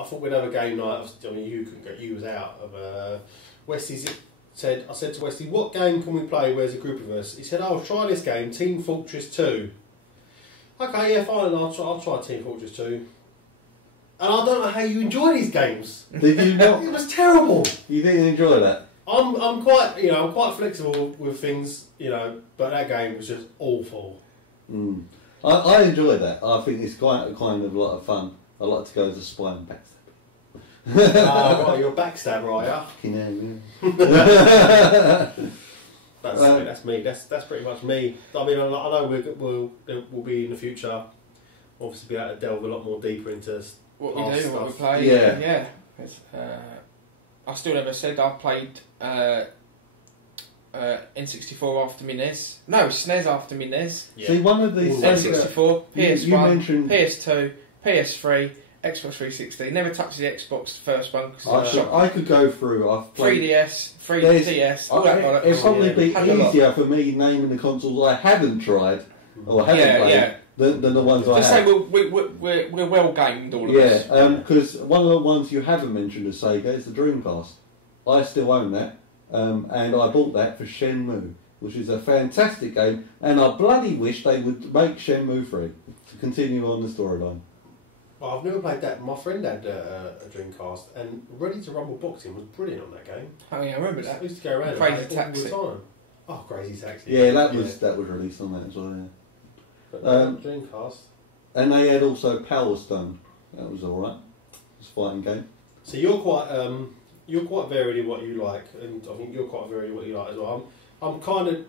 I thought we'd have a game night. I mean, you was out. Wesley said, I said to Wesley, what game can we play? Where's a group of us? He said, oh, try this game, Team Fortress 2. Okay, yeah, fine. I'll try Team Fortress 2. And I don't know how you enjoy these games. Did you not? It was terrible. You didn't enjoy that? I'm quite flexible with things, but that game was just awful. Mm. I enjoy that. I think it's quite a kind of lot of fun. I like to go as a spy and backstab. Right, you're a backstabber, are you? Yeah. That's me. That's pretty much me. I mean, I know we'll be in the future. Obviously, be able to delve a lot more deeper into what we do, what we play. Yeah. I still never said I've played N64 after my NES. No, SNES after my NES. Yeah. See, one of these N64, PS1, you mentioned... PS2, PS3, Xbox 360. Never touched the Xbox first one. I could go through. I've played 3DS, 3DS. All that it'd probably be easier for me naming the consoles I haven't tried or haven't played than the ones I have. Just say we're well gamed, all of us. Yeah, because one of the ones you haven't mentioned is Sega is the Dreamcast. I still own that, and I bought that for Shenmue, which is a fantastic game, and I bloody wish they would make Shenmue 3 to continue on the storyline. Well, I've never played that. My friend had a Dreamcast, and Ready to Rumble Boxing was brilliant on that game. Oh yeah, I remember that. I used to go around Crazy Taxi. all the time. Oh, Crazy Taxi. Yeah, that was released on that as well. Yeah. But Dreamcast. And they had also Power Stone. That was all right. It's a fighting game. So you're quite varied in what you like, and I think you're quite varied in what you like as well. I'm kind of.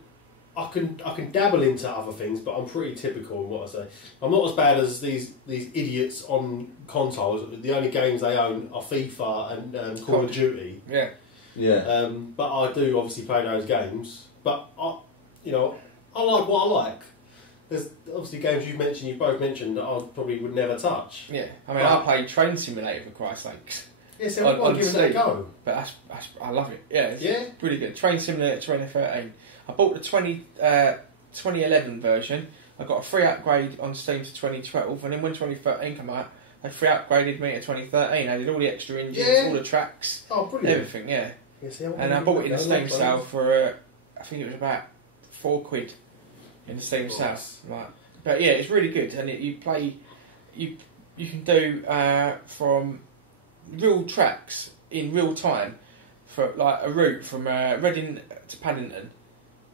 I can dabble into other things, but I'm pretty typical in what I say. I'm not as bad as these idiots on consoles. The only games they own are FIFA and Call of Duty. Yeah. Yeah. But I do obviously play those games. But I like what I like. There's obviously games you both mentioned that I probably would never touch. Yeah. I mean, I played Train Simulator for Christ's sakes. Yeah, so I'll give it a go. But I love it. Yeah. It's really good. Train Simulator 2013. I bought the 2011 version. I got a free upgrade on Steam to 2012, and then when 2013 came out, they free upgraded me to 2013. I did all the extra engines, all the tracks, everything. Yeah. And I bought it in the Steam sale for I think it was about £4 in the Steam sale. Right. But yeah, it's really good, and you can do from real tracks in real time for like a route from Reading to Paddington.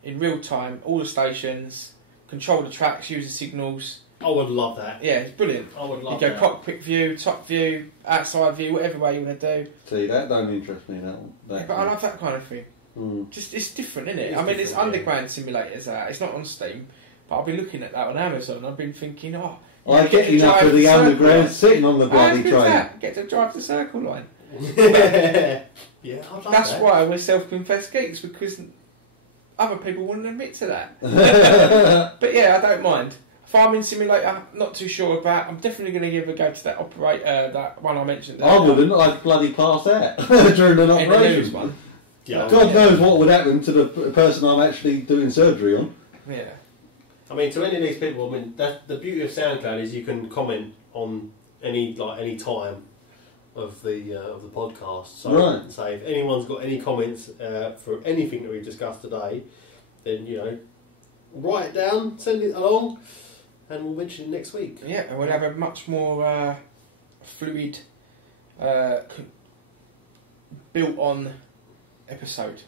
In real time, all the stations, control the tracks, use the signals. I would love that. Yeah, it's brilliant. I would love you go cockpit view, top view, outside view, whatever way you want to do. See, that don't interest me. But I love that kind of thing. Just it's different, isn't it? I mean, it's underground simulators out. It's not on Steam, but I've been looking at that on Amazon. I've been thinking, I get enough of the underground sitting on the bloody train. Get to drive the Circle Line. Yeah, that's why we're self-confessed geeks, because other people wouldn't admit to that. But yeah, I don't mind. Farming Simulator, I'm not too sure about. I'm definitely going to give a go to that operator, that one I mentioned. I wouldn't. I'd bloody pass out during an operation. One. Yeah, God knows what would happen to the person I'm actually doing surgery on. Yeah. I mean, to any of these people, I mean, the beauty of SoundCloud is you can comment on any time of the podcast. So say if anyone's got any comments for anything that we've discussed today, then write it down, send it along, and we'll mention it next week. Yeah, and we'll have a much more fluid, built-on episode.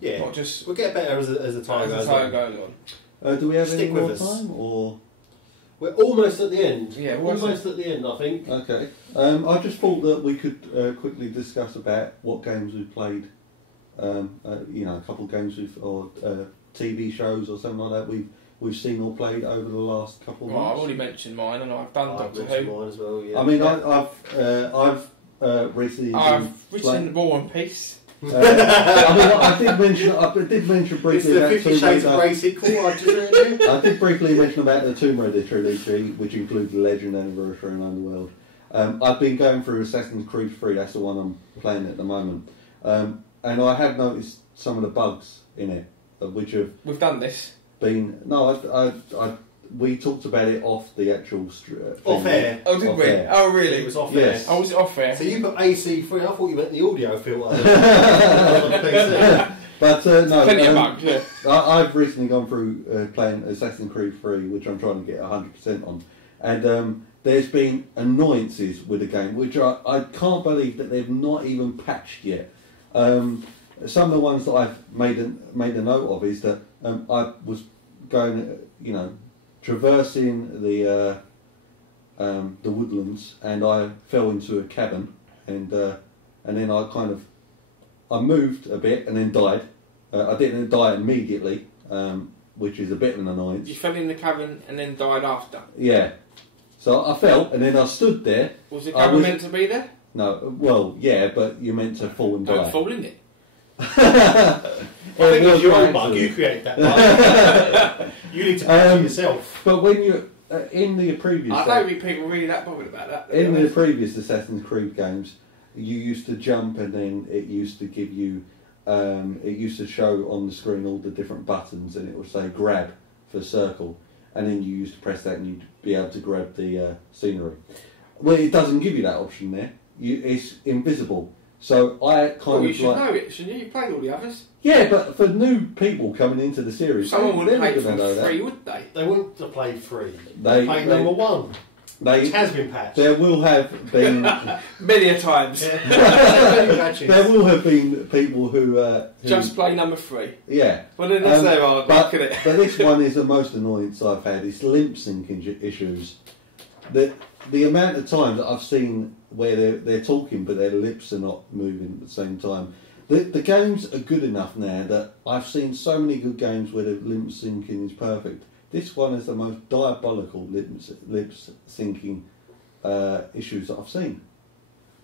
Yeah, not just we'll get better as the time goes on. Do we have any more us. time, or we're almost at the end? Yeah, almost at the end, I think. Okay. I just thought that we could quickly discuss about what games we've played. A couple of games or TV shows or something like that we've seen or played over the last couple of months. I've already mentioned mine, and I've done Doctor Who. Mine as well. Yeah. I mean, I've recently. I've written War and Peace. I did mention briefly about 50 Shades of Grey sequel. I did briefly mention about the Tomb Raider trilogy, which includes Legend, Anniversary, and Underworld. I've been going through Assassin's Creed 3. That's the one I'm playing at the moment, and I have noticed some of the bugs in it, which have we've done this. Been no, we talked about it off the actual off air. Oh, did we? Air. Oh, really? It was off Yes. air. Oh, was it off air? So you put AC3. I thought you meant the audio filter. But no, Plenty of bugs, yeah. I've recently gone through playing Assassin's Creed 3, which I'm trying to get 100% on, and there's been annoyances with the game, which I can't believe that they've not even patched yet. Some of the ones that I've made a note of is that I was going, traversing the woodlands, and I fell into a cabin, and then I moved a bit and then died. I didn't die immediately, which is a bit of an annoyance. You fell in the cabin and then died after? Yeah. So I fell and then I stood there. Was the cabin meant to be there? No, well, yeah, but you're meant to fall and die. Don't fall in it. I think it's your own bug. You create that bug. You need to patch it yourself. But when you in the previous, I don't think people are really that bothered about that. In the previous Assassin's Creed games, you used to jump and then it used to give you, it used to show on the screen all the different buttons, and it would say grab for circle, and then you used to press that and you'd be able to grab the scenery. Well, it doesn't give you that option there. It's invisible. So I kind of you should know it, shouldn't you? You played all the others. Yeah, but for new people coming into the series, someone wouldn't play for free, would they? They wouldn't have played free. They played number one. Which has been patched. There will have been many a times. There will have been people who just play number 3. Yeah. Well, then that's their hard luck, isn't it? But this one is the most annoyance I've had. It's lip syncing issues. The amount of times that I've seen where they're talking but their lips are not moving at the same time. The games are good enough now that I've seen so many good games where the lip syncing is perfect. This one is the most diabolical lip syncing issues that I've seen.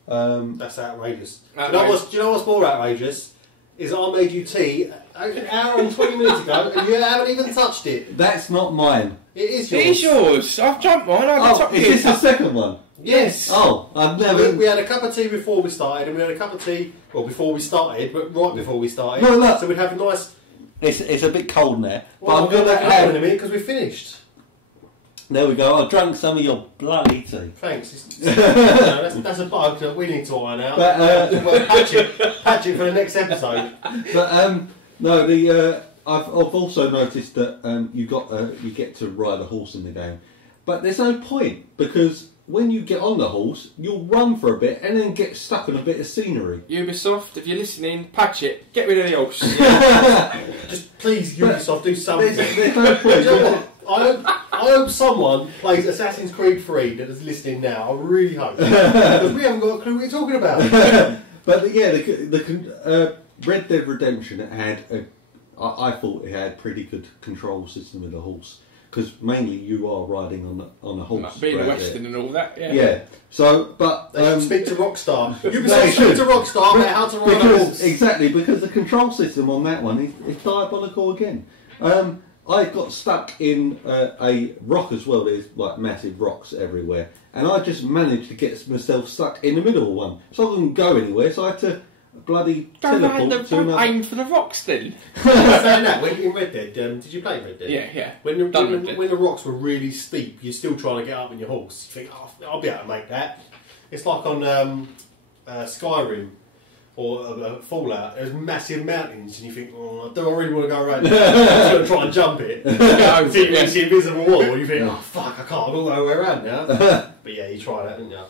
That's outrageous. Do you know what's more outrageous? Is I made you tea an hour and 20 minutes ago and you haven't even touched it. That's not mine. It is yours. It is yours. I've jumped mine. Is this the second one? Yes. Oh, I've never... We had a cup of tea before we started, and we had a cup of tea, well, before we started, but right before we started. No, look. So we'd have a nice... It's a bit cold now. Well, but I'm going to have in a minute because we're finished. There we go. I drank some of your bloody tea. Thanks. That's a bug that we need to iron out. But, we'll patch it for the next episode. But no, I've also noticed that you get to ride a horse in the game, but there's no point because when you get on the horse, you'll run for a bit and then get stuck on a bit of scenery. Ubisoft, if you're listening, patch it. Get rid of the horse. Just please, Ubisoft, do something. There's no point. You know what? I hope someone plays Assassin's Creed 3 that is listening now. I really hope. Because we haven't got a clue what you're talking about. But yeah, the Red Dead Redemption I thought it had a pretty good control system with the horse. Because mainly you are riding on a horse. Like being a Western and all that, yeah. Yeah. So, but they should speak to Rockstar. Ubisoft speak to Rockstar about how to ride a horse. Exactly, because the control system on that one is diabolical again. I got stuck in a rock as well. There's like massive rocks everywhere, and I just managed to get myself stuck in the middle of one. So I couldn't go anywhere. So I had to bloody teleport to another. Aim for the rocks then. Saying that, when in Red Dead, did you play Red Dead? Yeah. When the rocks were really steep, you're still trying to get up on your horse. You think, oh, I'll be able to make that. It's like on Skyrim or Fallout. There's massive mountains, and you think, oh, do I really want to go around? I'm just going to try and jump it. You see invisible wall, and you think, oh fuck, I can't go all the way around now. But yeah, you try that, didn't you?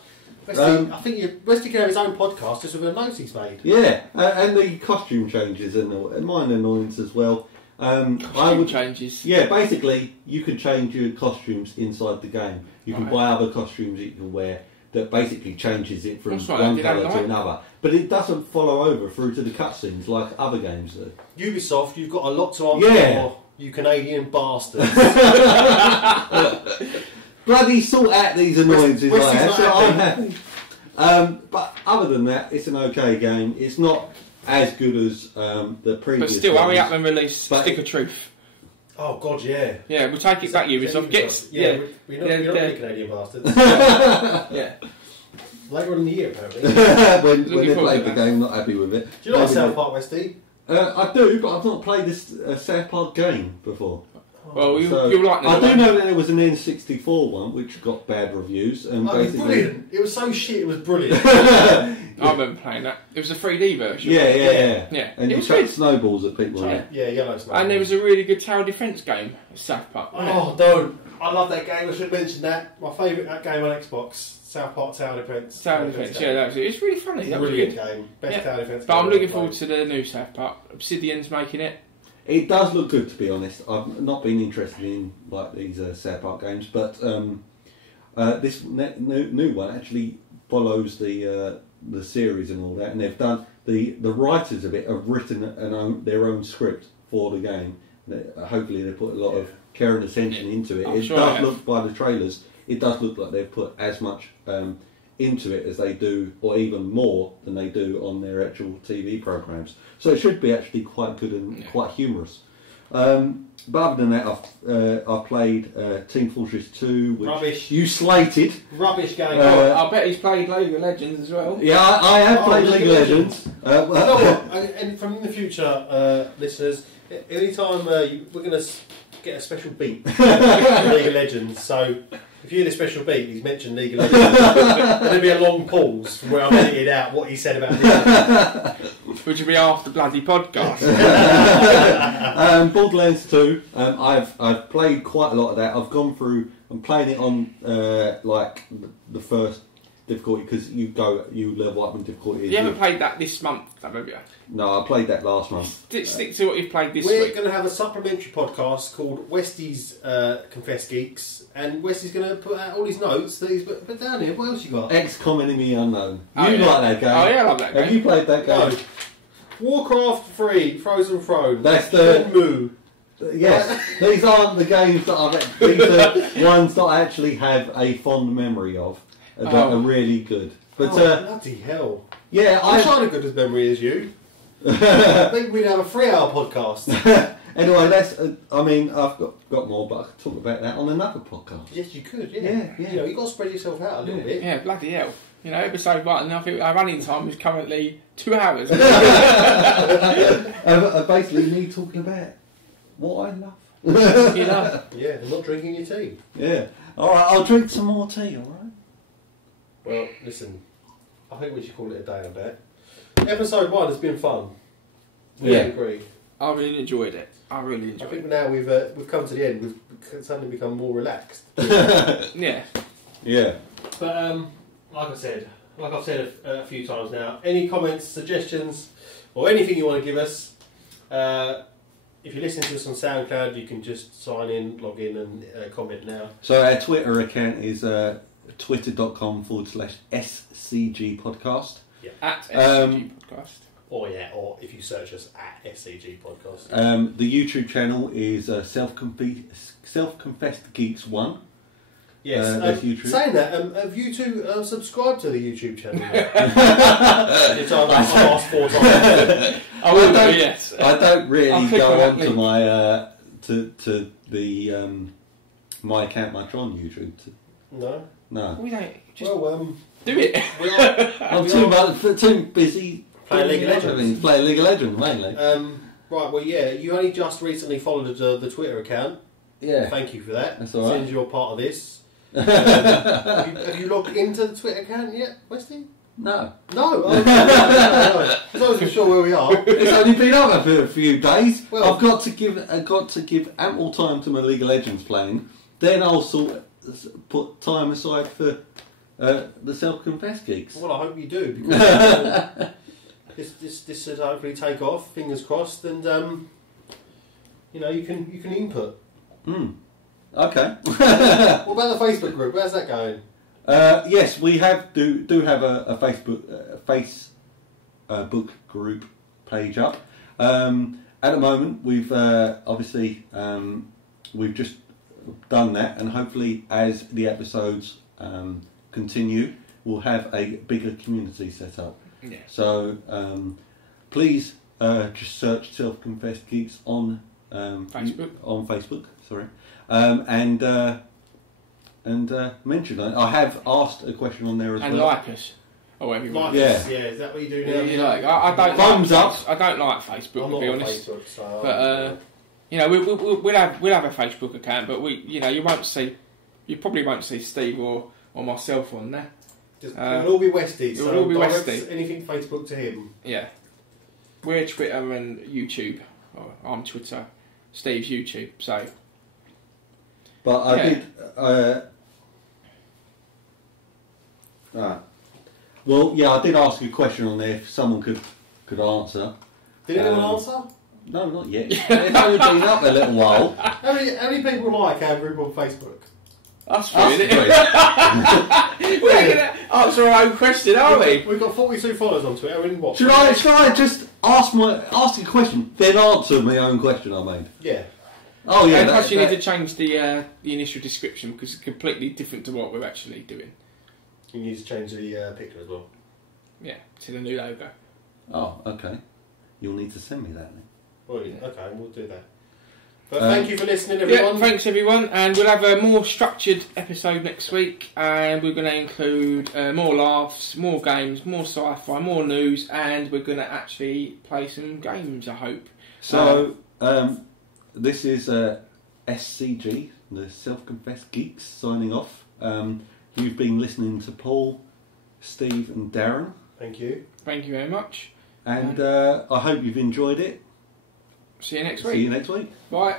I think Westy can have his own podcast just with a note he's made. Yeah, and the costume changes and mine annoyance as well. Changes. Yeah, basically you can change your costumes inside the game. You can buy other costumes that you can wear that basically changes it from one colour to another. But it doesn't follow over through to the cutscenes like other games do. Ubisoft, you've got a lot to answer for, you Canadian bastards. Bloody sort out these annoyances I have, so I'm happy. But other than that, it's an okay game. It's not as good as the previous. But still, games. hurry up and release Stick of Truth. Oh God, yeah. Yeah, we'll take it back, Ubisoft. We're not really Canadian bastards. Yeah. Later on in the year, apparently. when they played the game, not happy with it. Do you like South Park, Westy? I do, but I've not played this South Park game before. Oh, Well, you'll like that. I do know that there was an N64 one which got bad reviews. And it was brilliant. It was so shit, it was brilliant. I remember playing that. It was a 3D version. Yeah. And you chucked good. snowballs at people. Yeah, yellow snowballs. And there was a really good tower defence game, South Park. Oh, don't. I love that game. I should mention that. My favourite game on Xbox. South Park Tower Defence. Tower Defence, yeah, that was it. It's really funny. It's a brilliant game. Best Tower Defence game. But I'm looking forward to the new South Park. Obsidian's making it. It does look good, to be honest. I've not been interested in like these South Park games, but this new one actually follows the series and all that, and they've done the writers of it have written their own script for the game. Hopefully, they put a lot of care and attention into it. It does look, by the trailers, it does look like they've put as much into it as they do, or even more than they do on their actual TV programs. So it should be actually quite good and quite humorous. But other than that, I've played Team Fortress 2, which rubbish. You slated. Rubbish game. I bet he's played League of Legends as well. Yeah, I have played League of Legends. You know what? And from the future, listeners, any time we're going to get a special beat for League of Legends. So if you hear the special beat, he's mentioned League of Legends. There'll be a long pause from where I've edited out what he said about League of Legends. Which will be after bloody podcast. Borderlands 2. I've played quite a lot of that. I've gone through. I'm playing it on like the first difficulty because you level up in difficulty. You haven't played that this month, have you? No, I played that last month. Stick to what you've played this week. We're going to have a supplementary podcast called Westy's Confess Geeks, and Westy's going to put out all his notes that he's put down here. What else you got? XCOM Enemy Unknown. Oh, you like that game? Oh yeah, I love that game. Have you played that game? No. Warcraft 3, Frozen Throne. That's the Shenmue. Yes, these aren't the games that these are ones that I actually have a fond memory of that are really good. But bloody hell! Yeah, I'm trying to good as memory as you. I think we'd have a 3-hour podcast. Anyway, that's. I mean, I've got more, but I could talk about that on another podcast. Yes, you could. Yeah. You know, you've got to spread yourself out a little bit. Yeah, bloody hell. You know, episode 1, I think our running time is currently 2 hours. Basically, me talking about what I love. You know? Yeah, and not drinking your tea. Yeah. All right, I'll drink some more tea. All right. Well, listen, I think we should call it a day on that. Episode 1 has been fun. We agree. I really enjoyed it. I think now we've come to the end. We've suddenly become more relaxed. Yeah. But like I've said a few times now, any comments, suggestions, or anything you want to give us, if you're listening to us on SoundCloud, you can just sign in, log in, and comment now. So our Twitter account is twitter.com/SCG podcast. Yeah. At SCG podcast. Or if you search us at SCG podcast. The YouTube channel is Self-Confessed Geeks 1. Yes, that's YouTube. Saying that, have you two subscribed to the YouTube channel? Which I've asked 4 times. I will do, yes. I don't really go on to my to the my account much on YouTube. No. We don't. Just do it. I'm too busy playing League of Legends. Play League of Legends mainly. Right. Well, yeah. You only just recently followed the Twitter account. Yeah. Thank you for that. That's all right. Since you're part of this. Have you logged into the Twitter account yet, Westy? No. No. No. As long as we're sure where we are. It's only been up for a few days. Well, I've got to give ample time to my League of Legends playing. Then I'll put time aside for the Self-Confessed Geeks. Well, I hope you do, because this should hopefully take off. Fingers crossed, and you can input. Okay. What about the Facebook group? Where's that going? Yes, we do have a Facebook group page up. At the moment, we've obviously we've just done that, and hopefully, as the episodes continue, we'll have a bigger community set up. Yeah. So please just search Self-Confessed Geeks on Facebook. On Facebook, sorry. And mention it. I have asked a question on there as well. And like us. Oh, everyone. Like us, yeah. Is that what you do now? I don't Thumbs like up. I don't like Facebook, to be honest. Facebook, so but You know, we'll have a Facebook account, but you probably won't see Steve or myself on there. It'll all be Westy. It'll all be Westy. Anything Facebook to him. Yeah. We're Twitter and YouTube. I'm Twitter. Steve's YouTube. So. But I did. I did ask a question on there if someone could answer. Did anyone answer? No, not yet. It's only been up a little while. How many people like our group on Facebook? That's really. We're going to answer our own question, are we? We've got 42 followers on Twitter. In what? Should I just ask a question, then answer my own question I made? Yeah. Oh yeah. And plus, you need to change the initial description because it's completely different to what we're actually doing. You need to change the picture as well. Yeah, to the new logo. Oh, okay. You'll need to send me that then. Well, okay, we'll do that. But thank you for listening, everyone. Yeah, thanks everyone, and we'll have a more structured episode next week, and we're going to include more laughs, more games, more sci-fi, more news, and we're going to actually play some games, I hope. So, this is SCG, the Self-Confessed Geeks, signing off. You've been listening to Paul, Steve and Darren. Thank you. Thank you very much. And I hope you've enjoyed it. See you next week. See you next week. Bye.